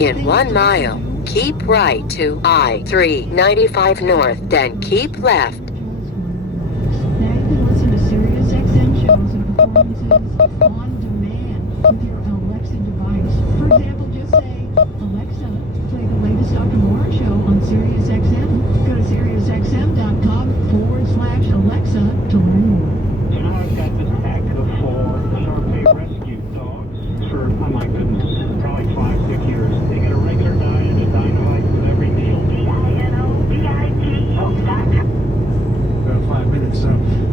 In 1 mile, keep right to I-395 North, then keep left. Now you can listen to Sirius XM shows and performances on demand with your Alexa device. For example, just say, Alexa, play the latest Dr. Moore show on Sirius XM. Go to SiriusXM.com/Alexa to learn more. So now I've got this pack of 4 Shar-Pei rescue dogs for, oh my goodness, probably 5-6 years. They get a regular diet, a dynamite with every meal. About 5 minutes, so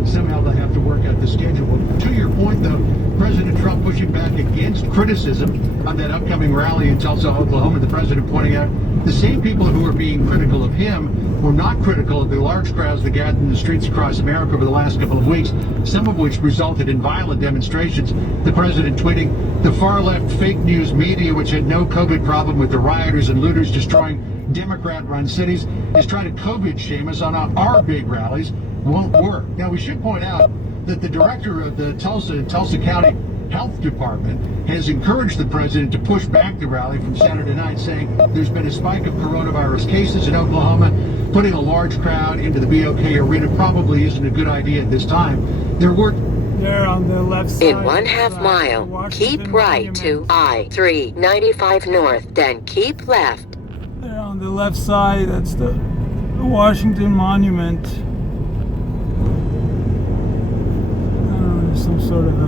somehow they'll have to work out the schedule. To your point, though, President Trump pushing back against criticism on that upcoming rally in Tulsa, Oklahoma. The president pointing out the same people who are being critical of him were not critical of the large crowds that gathered in the streets across America over the last couple of weeks, some of which resulted in violent demonstrations. The president tweeting, the far-left fake news media, which had no COVID problem with the rioters and looters destroying Democrat-run cities, is trying to COVID shame us on our big rallies. Won't work. Now, we should point out that the director of the Tulsa County Health Department has encouraged the president to push back the rally from Saturday night, saying there's been a spike of coronavirus cases in Oklahoma. Putting a large crowd into the BOK arena probably isn't a good idea at this time. There on the left side. In 1/2 mile, keep right to I-395 North, then keep left. There on the left side, that's the Washington Monument. I don't know, there's some sort of a...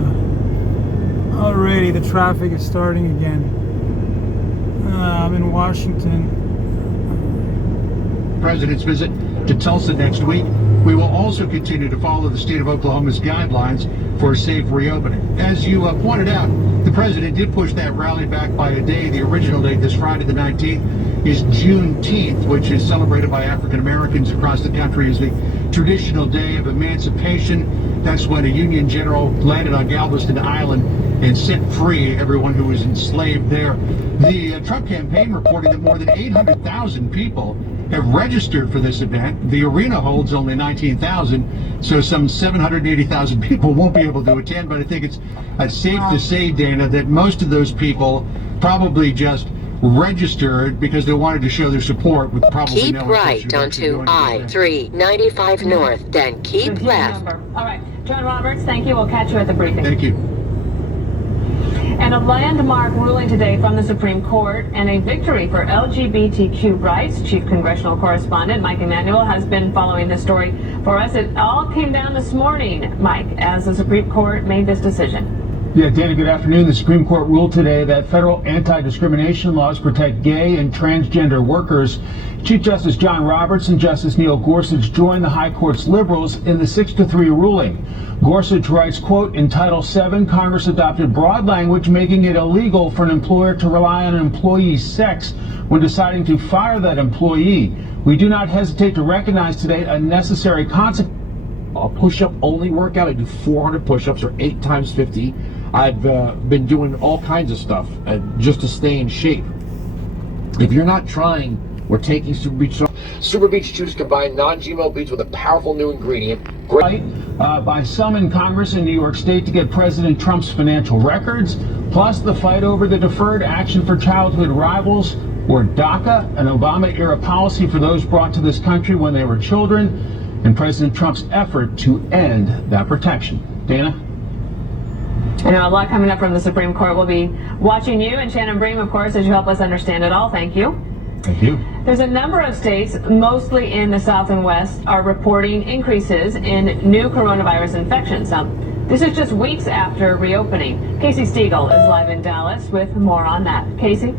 Already the traffic is starting again. I'm in Washington. President's visit to Tulsa next week. We will also continue to follow the state of Oklahoma's guidelines for a safe reopening. As you pointed out, the president did push that rally back by a day. The original date, this Friday the 19th, is Juneteenth, which is celebrated by African Americans across the country as the traditional day of emancipation. That's when a Union general landed on Galveston Island and set free everyone who was enslaved there. The Trump campaign reporting that more than 800,000 people have registered for this event. The arena holds only 19,000, so some 780,000 people won't be able to attend, but I think it's safe to say, Dana, that most of those people probably just registered because they wanted to show their support with probably keep no right onto I-395 North, then keep left. All right, John Roberts, thank you. We'll catch you at the briefing. Thank you. And a landmark ruling today from the Supreme Court and a victory for LGBTQ rights. Chief Congressional Correspondent Mike Emanuel has been following this story for us. It all came down this morning, Mike, as the Supreme Court made this decision. Yeah, Dana, good afternoon. The Supreme Court ruled today that federal anti-discrimination laws protect gay and transgender workers. Chief Justice John Roberts and Justice Neil Gorsuch joined the High Court's liberals in the 6-3 ruling. Gorsuch writes, quote, in Title VII, Congress adopted broad language making it illegal for an employer to rely on an employee's sex when deciding to fire that employee. We do not hesitate to recognize today a necessary consequence. A push-up only workout. I do 400 push-ups or 8 times 50. I've been doing all kinds of stuff just to stay in shape. If you're not trying, we're taking Super Beach. Super Beach Chews combine non-GMO beets with a powerful new ingredient. Great. By some in Congress in New York State to get President Trump's financial records, plus the fight over the Deferred Action for Childhood Rivals, or DACA, an Obama-era policy for those brought to this country when they were children, and President Trump's effort to end that protection. Dana? I know a lot coming up from the Supreme Court. We'll be watching you and Shannon Bream, of course, as you help us understand it all. Thank you. Thank you. There's a number of states, mostly in the South and West, are reporting increases in new coronavirus infections. Now, this is just weeks after reopening. Casey Stiegel is live in Dallas with more on that. Casey?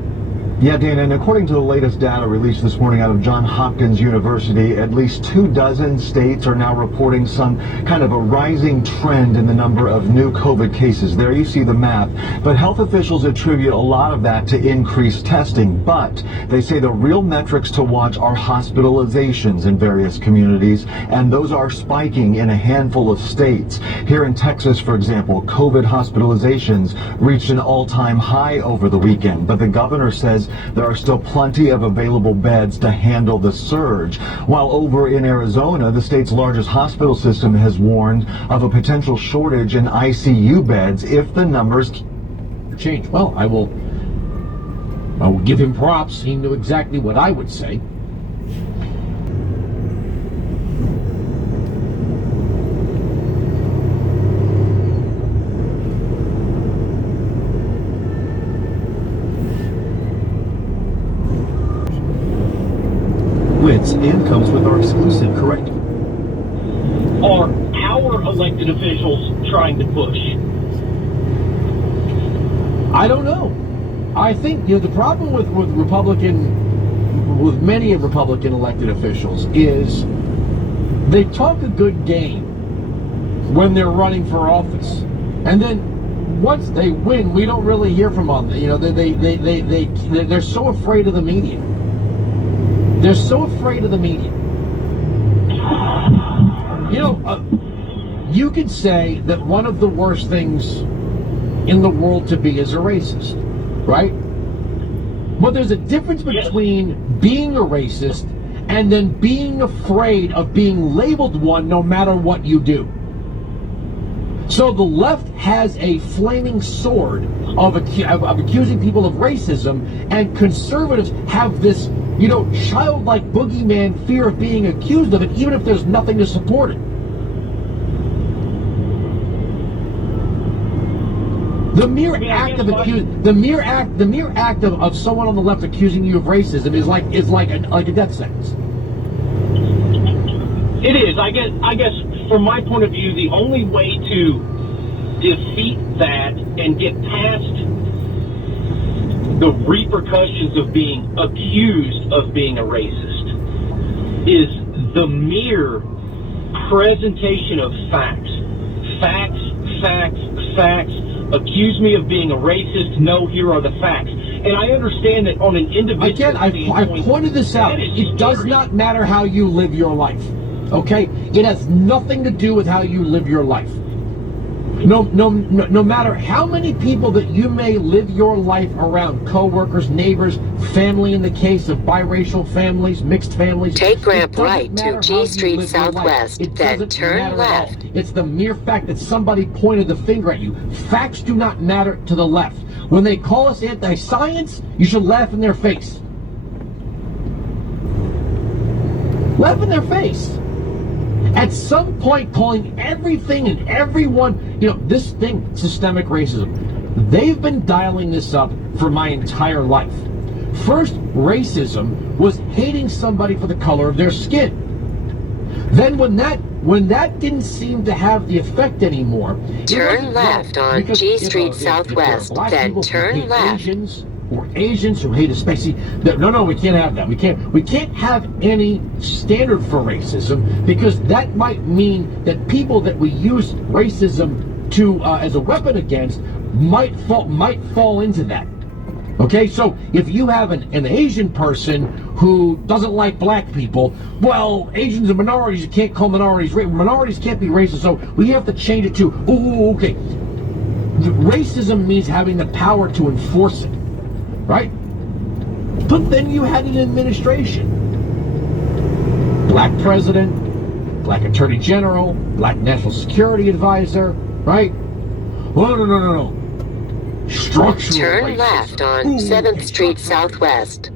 Yeah, Dana, and according to the latest data released this morning out of Johns Hopkins University, at least 24 states are now reporting some kind of a rising trend in the number of new COVID cases. There you see the map. But health officials attribute a lot of that to increased testing. But they say the real metrics to watch are hospitalizations in various communities, and those are spiking in a handful of states. Here in Texas, for example, COVID hospitalizations reached an all-time high over the weekend. But the governor says there are still plenty of available beds to handle the surge. While over in Arizona, the state's largest hospital system has warned of a potential shortage in ICU beds if the numbers change. Well, I will I will give him props. He knew exactly what I would say. Wits and comes with our exclusive correct. Are our elected officials trying to push? I don't know. I think the problem with many Republican elected officials is they talk a good game when they're running for office, and then once they win, we don't really hear from them. They're so afraid of the media. They're so afraid of the media. You could say that one of the worst things in the world to be is a racist, right? But there's a difference between being a racist and then being afraid of being labeled one no matter what you do. So the left has a flaming sword of accusing people of racism, and conservatives have this, childlike boogeyman fear of being accused of it, even if there's nothing to support it. The mere act of someone on the left accusing you of racism is like a death sentence. It is. I guess from my point of view, the only way to defeat that and get past the repercussions of being accused of being a racist is the mere presentation of facts. Facts. Accuse me of being a racist. No, here are the facts. And I understand that on an individual again, I pointed this out. It does not matter how you live your life. Okay? It has nothing to do with how you live your life. No matter how many people that you may live your life around, co-workers, neighbors, family in the case of biracial families, mixed families. Take ramp right to G Street Southwest, then turn left. It's the mere fact that somebody pointed the finger at you. Facts do not matter to the left. When they call us anti-science, you should laugh in their face. Laugh in their face. At some point, calling everything and everyone, this thing, systemic racism. They've been dialing this up for my entire life. First, racism was hating somebody for the color of their skin. Then when that didn't seem to have the effect anymore, turn left on G Street Southwest, then turn left. Asians who hate Hispanics. No, we can't have that. We can't have any standard for racism, because that might mean that people that we use racism to as a weapon against might fall into that. Okay, so if you have an Asian person who doesn't like black people, well, Asians and minorities, you can't call minorities can't be racist, so we have to change it to, okay. Racism means having the power to enforce it. Right? But then you had an administration. Black president, black attorney general, black national security advisor, right? Well, no. Structural turn racism. Left on 7th Street Southwest.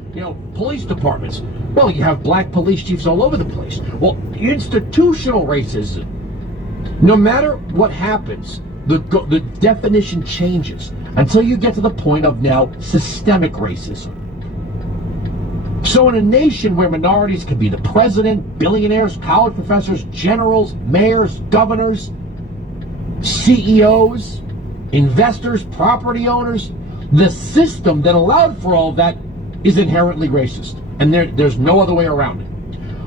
Police departments. Well, you have black police chiefs all over the place. Well, institutional racism. No matter what happens, the definition changes until you get to the point of now systemic racism. So in a nation where minorities can be the president, billionaires, college professors, generals, mayors, governors, CEOs, investors, property owners, the system that allowed for all that is inherently racist. And there's no other way around it.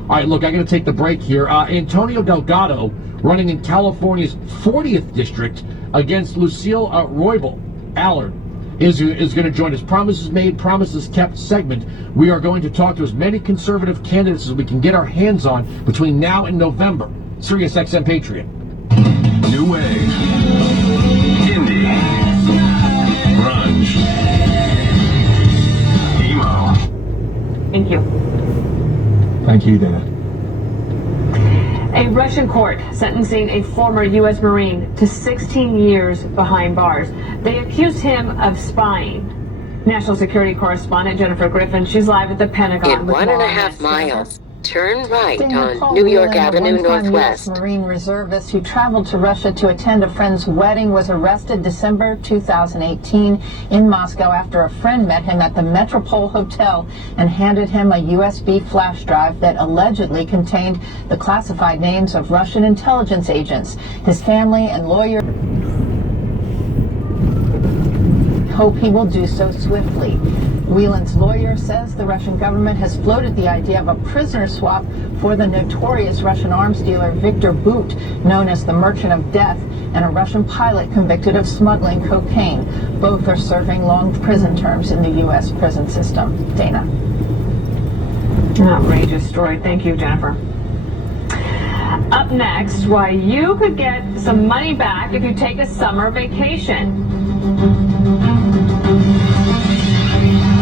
All right, look, I'm going to take the break here. Antonio Delgado, running in California's 40th district against Lucille Roybal Allard, is going to join us. Promises made, promises kept segment. We are going to talk to as many conservative candidates as we can get our hands on between now and November. Sirius XM Patriot. New wave. Indie. Grunge. Emo. Thank you. Thank you, Dana. A Russian court sentencing a former U.S. Marine to 16 years behind bars. They accused him of spying. National security correspondent Jennifer Griffin, she's live at the Pentagon. In with more on 1.5 this. miles, turn right Dana, on New York Whelan, Avenue a one-time Northwest. U.S. Marine reservist who traveled to Russia to attend a friend's wedding was arrested December 2018 in Moscow after a friend met him at the Metropole Hotel and handed him a USB flash drive that allegedly contained the classified names of Russian intelligence agents. His family and lawyer hope he will do so swiftly. Whelan's lawyer says the Russian government has floated the idea of a prisoner swap for the notorious Russian arms dealer Viktor Bout, known as the Merchant of Death, and a Russian pilot convicted of smuggling cocaine. Both are serving long prison terms in the U.S. prison system. Dana. An outrageous story. Thank you, Jennifer. Up next, why you could get some money back if you take a summer vacation.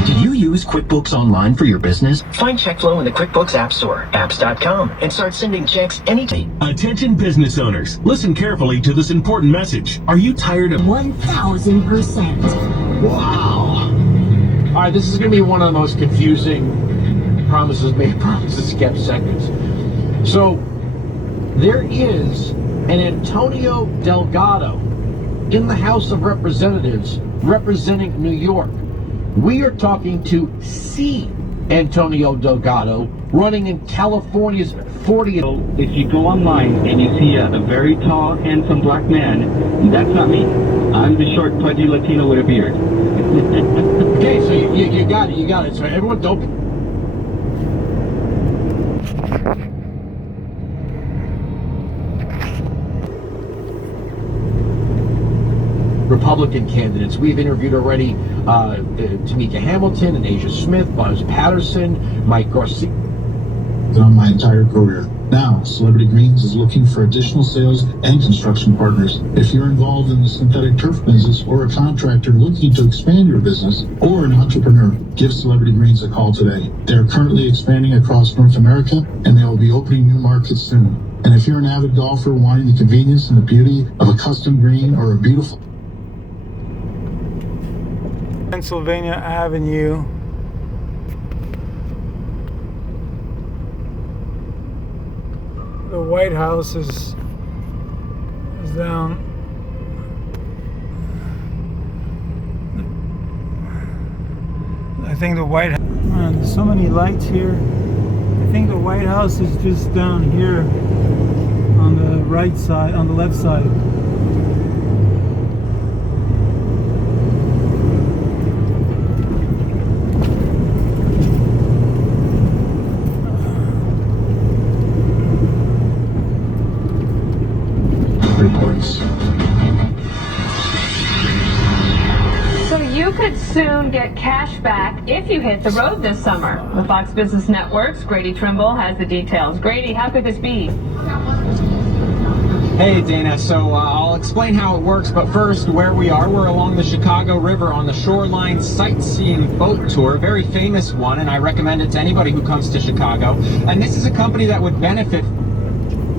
Do you use QuickBooks Online for your business? Find CheckFlow in the QuickBooks App Store, apps.com, and start sending checks anytime. Attention business owners, listen carefully to this important message. Are you tired of 1,000%? Wow. All right, this is going to be one of the most confusing promises made, promises kept seconds. So, there is an Antonio Delgado in the House of Representatives representing New York. We are talking to C. Antonio Delgado running in California's 40th. If you go online and you see a very tall, handsome black man, that's not me. I'm the short, pudgy Latino with a beard. Okay, so you got it. So everyone don't... Republican candidates. We've interviewed already Tamika Hamilton and Asia Smith, Buzz Patterson, Mike Garcia. On my entire career. Now, Celebrity Greens is looking for additional sales and construction partners. If you're involved in the synthetic turf business or a contractor looking to expand your business or an entrepreneur, give Celebrity Greens a call today. They're currently expanding across North America and they will be opening new markets soon. And if you're an avid golfer wanting the convenience and the beauty of a custom green or a beautiful Pennsylvania Avenue. The White House is down. I think the White House. There's so many lights here. I think the White House is just down here on the right side, on the left side. So you could soon get cash back if you hit the road this summer. The Fox Business Network's Grady Trimble has the details. Grady, how could this be? Hey Dana, so I'll explain how it works, but first where we are, we're along the Chicago River on the Shoreline Sightseeing Boat Tour, a very famous one, and I recommend it to anybody who comes to Chicago. And this is a company that would benefit.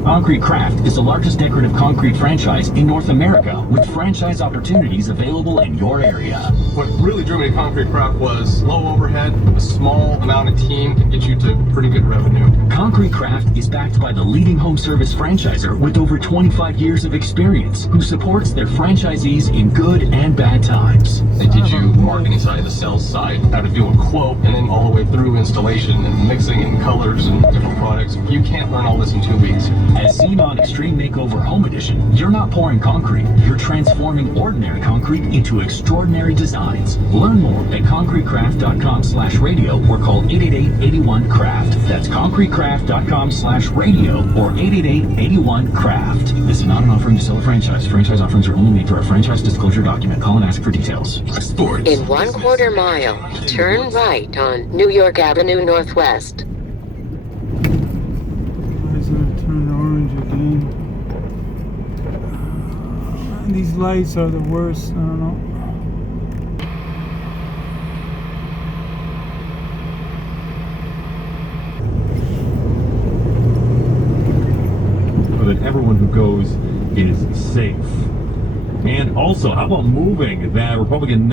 Concrete Craft is the largest decorative concrete franchise in North America, with franchise opportunities available in your area. What really drew me to Concrete Craft was low overhead, a small amount of team can get you to pretty good revenue. Concrete Craft is backed by the leading home service franchisor with over 25 years of experience, who supports their franchisees in good and bad times. They teach you marketing side, the sales side, how to do a quote, and then all the way through installation and mixing and colors and different products. You can't learn all this in 2 weeks. As seen on Extreme Makeover Home Edition, you're not pouring concrete, you're transforming ordinary concrete into extraordinary designs. Learn more at concretecraft.com/radio or call 888-81-CRAFT. That's concretecraft.com/radio or 888-81-CRAFT. This is not an offering to sell a franchise. Franchise offerings are only made for a franchise disclosure document. Call and ask for details. Sports. In 1/4 mile, turn right on New York Avenue Northwest. Turn orange again. These lights are the worst. I don't know. So that everyone who goes is safe. And also, how about moving that Republican